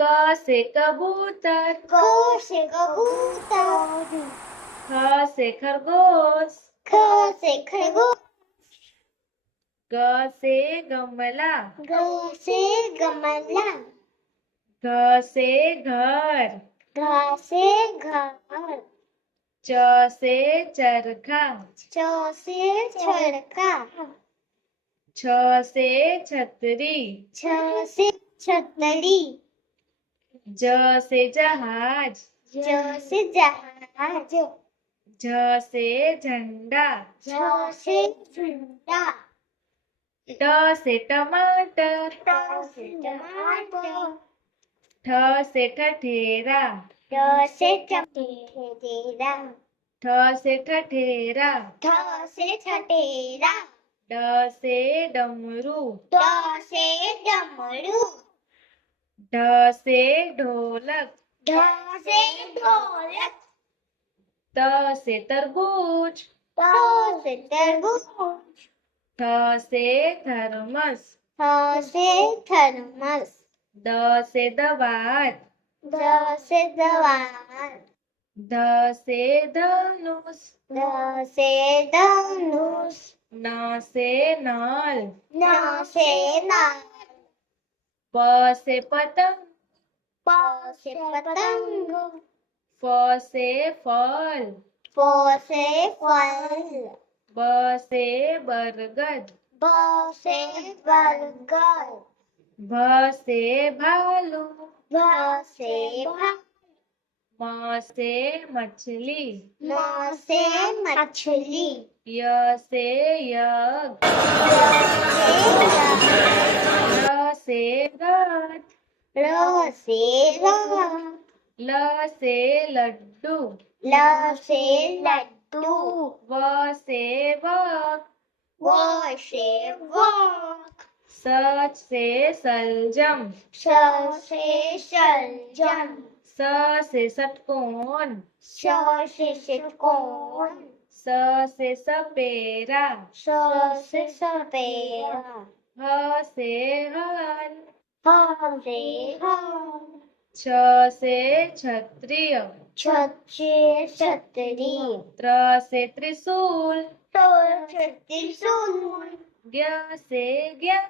क से कबूतर, क से कबूतर, ख से खरगोश, ख से खरगोश, ग से गमला, ग से गमला, घ से घर, घ से घर, च से चरखा, च से चरखा, छ से छतरी, छ से छतरी, ज से जहाज, ज से जहाज, झ से झंडा, झ से झंडा, ट से टमाटर, ट से टमाटर, ठ से ठठेरा, ठ से ठठेरा, ठ से ठठेरा, ठ से ठठेरा, ड से डमरू, ड से डमरू, ढ से ढोलक, ढ से ढोलक, त से तरबूज, त से तरबूज, थ से थर्मस, थ से थर्मस, द से दवात, द से दवात, ध से धनुष, ध से धनुष, न से नल, न से नल, प से पतंग, प से पतंग, फ से फल, फ से फल, ब से बरगद, ब से बरगद, भ से भालू, भ से भालू, म से मछली, म से मछली, य से यज्ञ, र से रथ, र से रथ, ल से लड्डू, ल से लड्डू, व से वक, व से वक, स से सलजम, स से सलजम, स से षटकोण, स से षटकोण, स से सपेरा, स से सपेरा, ह से हल, ह से हल, छ से क्षत्रिय, छ से छतरी, त्र से त्रिशूल, ट से त्रिशूल, ज्ञ से ज्ञान,